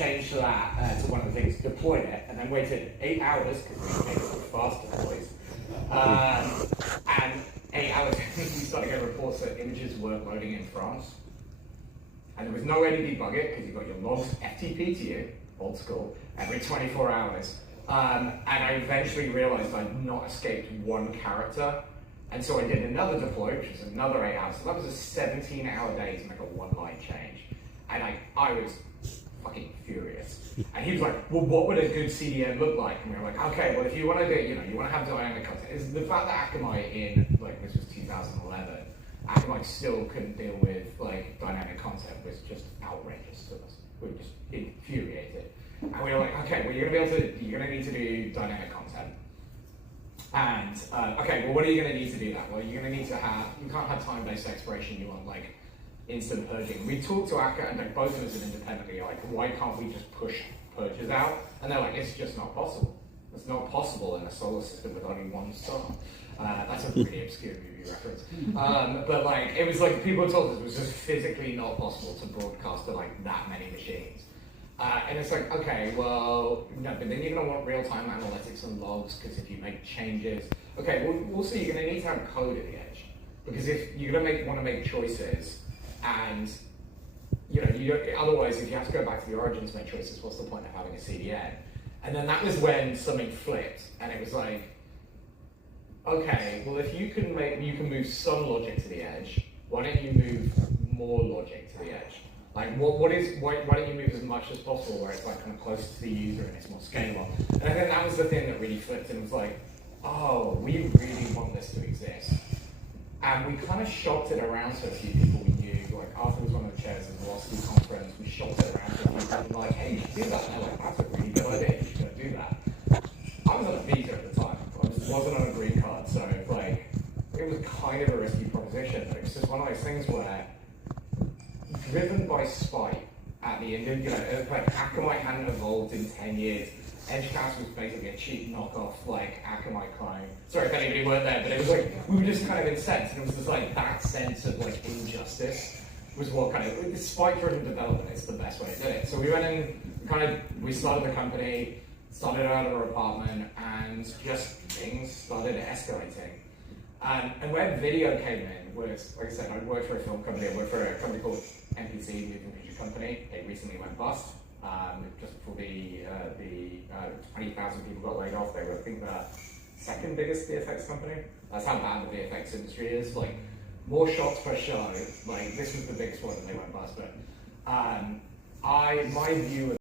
changed that to one of the things, deployed it, and then waited 8 hours, because we made fast deploys. And 8 hours, we started getting reports that images weren't loading in France. And there was no way to debug it, because you got your logs FTP to you, old school, every 24 hours. And I eventually realized I'd not escaped one character. And so I did another deploy, which was another 8 hours. So that was a 17-hour day to make a one-line change. And I was fucking furious. And he was like, well, what would a good CDN look like? And we were like, okay, well, if you want to do, you want to have dynamic content. It's the fact that Akamai this was 2011, Akamai still couldn't deal with, dynamic content was just outrageous to us. We were just infuriated. And we were like, okay, well, you're going to need to do dynamic content. And, okay, well, what are you going to need to do that? Well, you're going to need to you can't have time-based expiration, you want, instant purging. We talked to Akka, and both of us independently, why can't we just push purges out? And they're like, it's just not possible. It's not possible in a solar system with only one star. That's a pretty obscure movie reference. But it was people told us it was just physically not possible to broadcast to that many machines. And it's like, okay, well, no, but then you're going to want real-time analytics and logs, because if you make changes, okay, well, also you're going to need to have code at the edge, because if you're going to want to make choices, and otherwise, if you have to go back to the origin to make choices, what's the point of having a CDN? And then that was when something flipped, and it was like, okay, well, if you can move some logic to the edge, why don't you move more logic to the edge? Why don't you move as much as possible where it's kind of closer to the user and it's more scalable? And I think that was the thing that really flipped, and it was like, oh, we really want this to exist. And we kind of shopped it around to a few people we knew. Arthur was one of the chairs at the Velocity conference. We shopped it around to a few people, hey, you should do that. And they're like, that's a really good idea. You should do that. I was on a visa at the time. I wasn't on a green card, so it was kind of a risky proposition. But it was just one of those things where, driven by spite at the end, Akamai hadn't evolved in 10 years. Edgecast was basically a cheap knockoff, Akamai clone. Sorry if anybody weren't there, but it was we were just kind of incensed, and it was just that sense of injustice was what with spike-driven development, it's the best way to do it. So we went in, we started the company, started out of our apartment, and just things started escalating. And where video came in was, like I said, I worked for a film company. I worked for a company called MPC, Moving Picture Company. They recently went bust. Just before the 20,000 people got laid off, they were, I think, the second biggest VFX company. That's how bad the VFX industry is. More shots per show. This was the biggest one, and they went bust. But my view of